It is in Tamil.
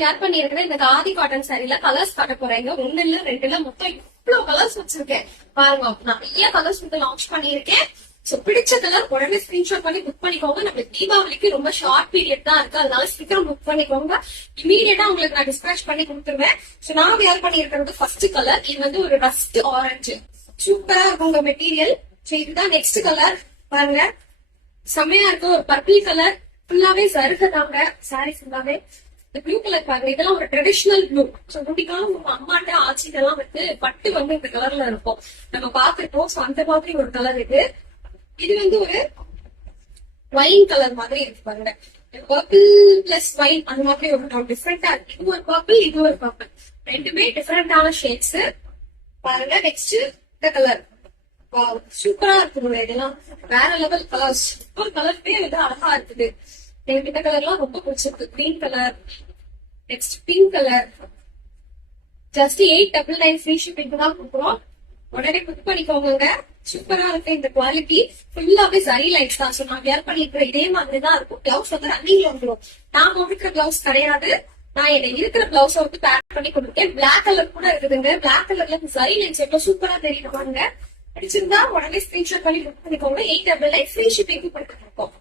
வேர் பண்ணிருக்கிற இந்த காதி காட்டன் சாரில கலர்ஸ் காட்ட போறேங்க. 1 இல்ல 2 இல்ல மொத்தம் இவ்வளவு கலர்ஸ் வச்சிருக்கேன் பாருங்க. நிறைய கலர்ஸ் வந்து லான்ச் பண்ணிருக்கேன். சோ பிடிச்ச கலர் உடனே ஸ்கிரீன்ஷாட் பண்ணி புக் பண்ணிக்கோங்க. நம்மளுக்கு தீபாவளிக்கு ரொம்ப ஷார்ட் பீரியட் தான் இருக்கு, அதனால சீக்கிரம் புக் பண்ணிக்கோங்க. இமீடியட்டா உங்களுக்கு நான் டிஸ்பேச் பண்ணி கொடுத்துருவேன். சோ நான் வேர் பண்ணிருக்கிறது ஃபர்ஸ்ட் கலர். இது வந்து ஒரு ரஸ்ட் ஆரஞ்சு, சூப்பரா இருக்கும் உங்க மெட்டீரியல். சோ இதுதான் நெக்ஸ்ட் கலர் பாருங்க, செம்மையா இருக்கு. ஒரு பர்பிள் கலர், ஃபுல்லாவே சருகதாங்க சாரி ஃபுல்லாவே. இந்த ப்ளூ கலர் பாருங்க, இதெல்லாம் ஒரு ட்ரெடிஷனல் ப்ளூ. சோ முடிக்காம உங்க அம்மாட்ட ஆச்சிட்டெல்லாம் வந்து பட்டு வந்து இந்த கலர்ல இருக்கும், நம்ம பாத்துருப்போம். சோ அந்த மாதிரி ஒரு கலர் இது. இது வந்து ஒரு வைன் கலர் மாதிரி இருக்கு பாருங்க, பர்பிள் பிளஸ் வைன் அந்த மாதிரி ஒரு டிஃபரெண்டா இருக்கு. இது ஒரு பர்பிள், இது ஒரு பர்பிள், ரெண்டுமே டிஃபரெண்டான ஷேட்ஸ் பாருங்க. நெக்ஸ்ட் இந்த கலர் சூப்பரா இருக்குங்க. இதெல்லாம் வேற லெவல் கலர்ஸ். ஒரு கலருமே வந்து அழகா இருக்குது. எனக்கு இந்த கலர்லாம் ரொம்ப பிடிச்சிருக்கு. Green colour, next pink colour. Just 899 free shipping தான் கொடுக்குறோம். உடனே புக் பண்ணிக்கோங்க. சூப்பரா இருக்கு இந்த குவாலிட்டி. ஃபுல்லாவே சரி லைட்ஸ் தான். சோ நான் வேர் பண்ணிருக்கிற இதே மாதிரி தான் இருக்கும். கிளவுஸ் வந்து ரன்னிங்ல வந்துடும். நான் கொடுக்குற கிளவுஸ் கிடையாது, நான் என்ன இருக்கிற பிளவுஸ வந்து பேக் பண்ணி கொடுத்துருக்கேன். பிளாக் கலர் கூட இருக்குதுங்க. பிளாக் கலர்ல சரி லைட்ஸ் எவ்வளவு சூப்பரா தெரியும் பாருங்க. பிடிச்சிருந்தா உடனே ஸ்கிரீன்ஷாட் பண்ணி புக் பண்ணிக்கோங்க. 899 ஃப்ரீ ஷிப்பிங் கொடுத்துருக்கோம்.